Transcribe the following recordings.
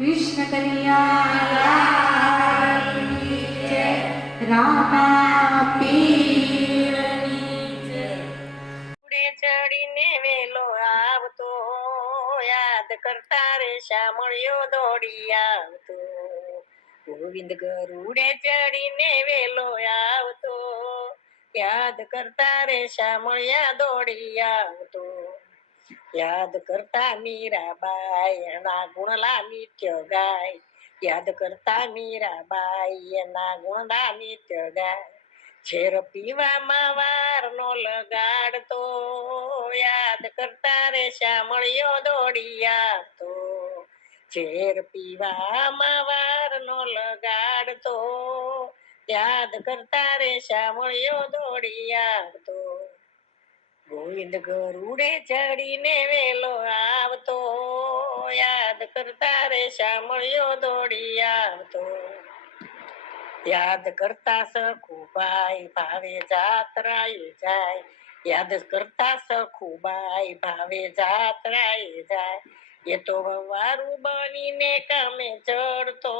कृष्ण कन्हैया जय। रामा पीરની જય। ઉડે ચડીને વેલો આવતો, યાદ કરતા રે શામળિયો દોડી આવતો. ગોવિંદ ગરુડે ચડીને વેલો આવતો, યાદ કરતા રે શામળિયા દોડી આવતો. યાદ કરતા મીરાબાઈ એના ગુણલા નિત્ય ગાય, યાદ કરતા મીરાબાઈ એના ગુણલા નિત્ય ગાય. ઝેર પીવામાં વાર નો લગાડતો, યાદ કરતા રે શામળિયો દોડી આવતો. ઝેર પીવામાં વાર નો લગાડતો, યાદ કરતા રે શામળિયો દોડી આવતો. ગોવિંદ ગરુડે ચડીને વેલો આવતો, યાદ કરતા રે શામળિયો દોડી આવતો. યાદ કરતા સખુબાઈ ભાવે જાત્રાએ જાય, યાદ કરતા સખુબાઈ ભાવે જાત્રાએ જાય. એ તો વવારું બનીને કામે ચડતો,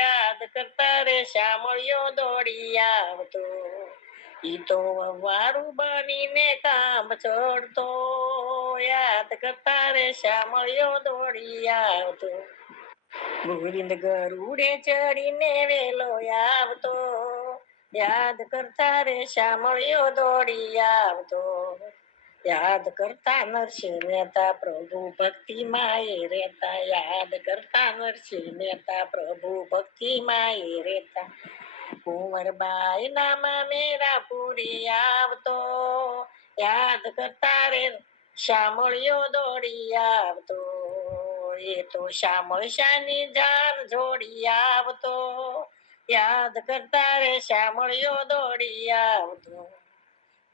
યાદ કરતા રે શામળિયો દોડી આવતો. ઈ તો વવારું બનીને કામ ચડતો, યાદ કરતા રે શામળિયો દોડી આવતો. ગોવિંદ ગરુડે ચડીને વેલો આવતો, યાદ કરતા રે શામળિયો દોડી આવતો. યાદ કરતા નરસિંહ મહેતા પ્રભુ ભક્તિ માએ રહેતા, યાદ કરતા નરસિંહ મહેતા પ્રભુ ભક્તિ માએ રહેતા. કુંવરબાઈ નામાં મેરા પૂરી આવતો, યાદ કરતા રે શામળિયો દોડી આવતો. એ તો શામળ શાની જાન જોડી આવતો, યાદ કરતા રે શામળિયો દોડી આવતો.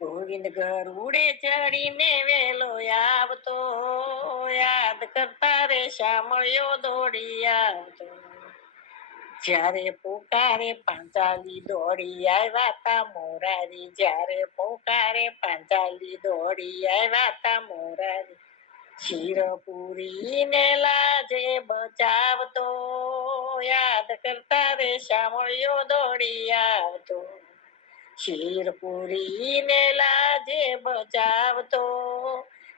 ગોવિંદ ગરુડે ચડીને વેલો આવતો, યાદ કરતા રે શામળિયો દોડી આવતો. જ્યારે પોકારે પાંચાલી દોડી આવ્યા તા મોરારી, જ્યારે પોકારે પાંચાલી દોડી આવ્યા તા મોરારી. શિરપુરી ને લાજે બચાવતો, યાદ કરતા રે શામળિયો દોડી આવતો. શિરપુરી ને લાજે બચાવતો,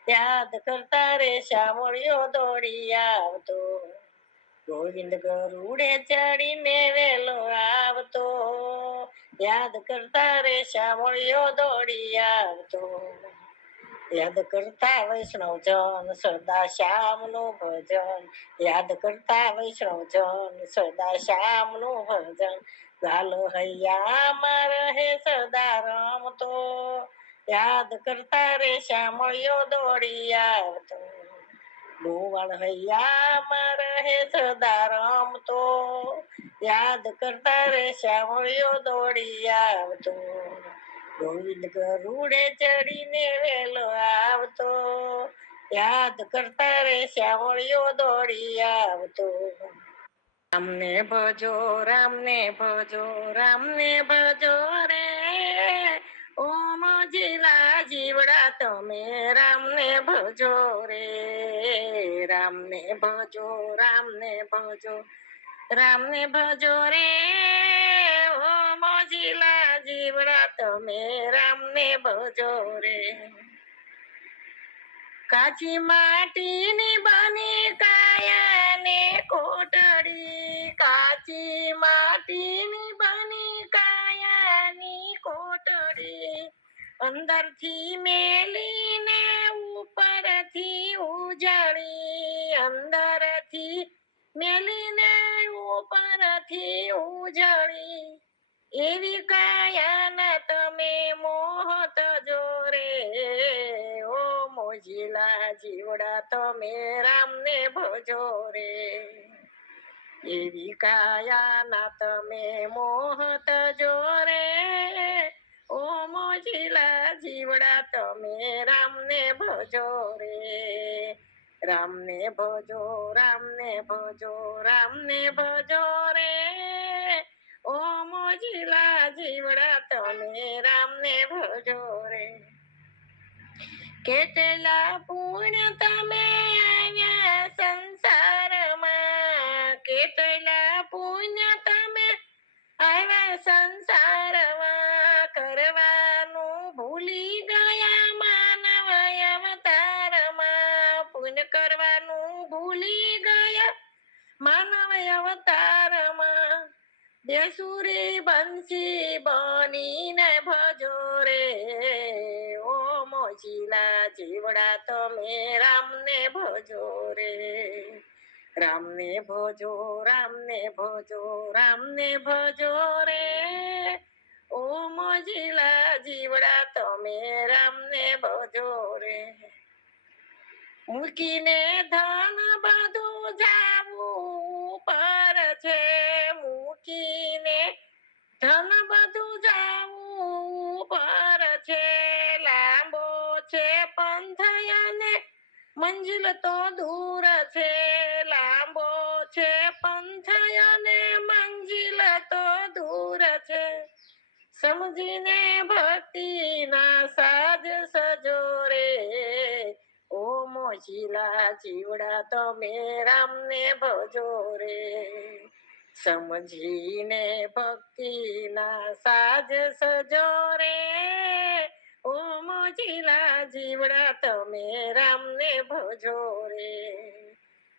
યાદ કરતા રે શામળિયો દોડી આવતો. ગોવિંદ ગરુડે ચડીને વેલો આવતો, યાદ કરતા રે શામળિયો દોડી આવતો. યાદ કરતા વૈષ્ણવજન સદા શ્યામનું ભજન, યાદ કરતા વૈષ્ણવજન સદા શ્યામનું ભજન. ગાલ હૈયામાં રહે સદા રમતો, યાદ કરતા રે શામળિયો દોડી આવતો. ગોવાળ હૈયામાં રહે સદા રમતો, યાદ કરતા રે શામળિયો દોડી આવતો. ગોવિંદ ગરુડે ચડીને વેલો આવતો, યાદ કરતા રે શામળિયો દોડી આવતો. રામને ભજો રામને ભજો રામને ભજો રે, ઓમ જીલા જીવડા તમે રામને ભજો રે. રામને ભજો રામને ભજો રામને ભજો રે, ઓમ જીલા જીવડા તમે રામને ભજો રે. કાચી માટીની બની કાયાને કોટડી, કાચી માટીની બની કાયાની કોટડી. અંદરથી મેલીને ઉપરથી ઉજળી, અંદરથી મેલીને ઉપરથી ઉજળી. એવી કાયાના તમે મોહત જોરે, ઓ મોજીલા જીવડા તમે રામને ભજો રે. એવી કાયાના તમે મોહત જોરે, ઓ મોજીલા જીવડા તમે રામને ભજો રે. રામને ભજો રામને ભજો રામને ભજો રે, ઓ મોજીલા જીવડા તમે રામને ભજો રે. કેટલા પુણ્ય તમે આવ્યા સંસારમાં, અવતારમાં બેસુરી બંસી બનીને ભજો રે ઓ મોજીલા જીવડા તમે રામને ભજો રે રામને ભજો રામને ભજો રામને ભજો રે ઓ મોજીલા જીવડા તમે રામને ભજો રે મૂકીને ધન બધું જાવું પર છે મૂકીને ધન બધું જાવું પર છે લાંબો છે પંથ અને મંજિલ તો દૂર છે લાંબો છે પંથ અને મંજિલ તો દૂર છે સમજીને ભક્તિના સાજ સજો રે ઓ મોજીલા જીવડા તમે રામને ભજો રે સમજીને ભક્તિના સાજ સજો રે ઓ મોજીલા જીવડા તમે રામને ભજો રે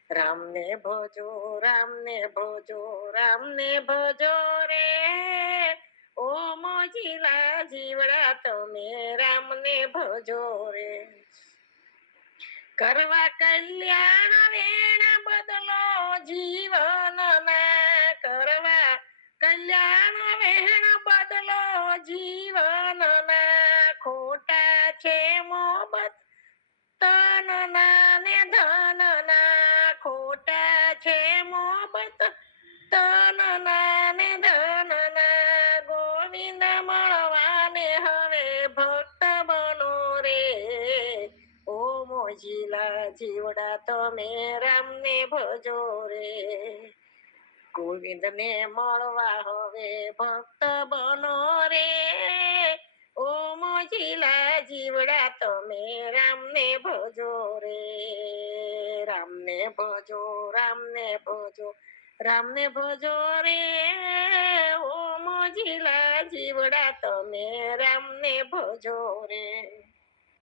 રામને ભજો રામને ભજો રામને ભજો રે ઓ મોજીલા જીવડા તમે રામને ભજો રે કરવા કલ્યાણ વેણ બદલો જીવન ના કરવા કલ્યાણ વેણ બદલો જીવન ના ખોટા છે મોહબત તન ના ને ધન ના ખોટા છે મોહબત તન ના ને ધન ના ગોવિંદ મળવાને હવે ભક્ત બનો રે ઓ મોજીલા જીવડા તમે રામને ભજો રે ગોવિંદને મળવા હવે ભક્ત બનો રે ઓ મોજીલા જીવડા તમે રામને ભજો રે રામને ભજો રામને ભજો રામને ભજો રે ઓ મોજીલા જીવડા તમે રામને ભજો રે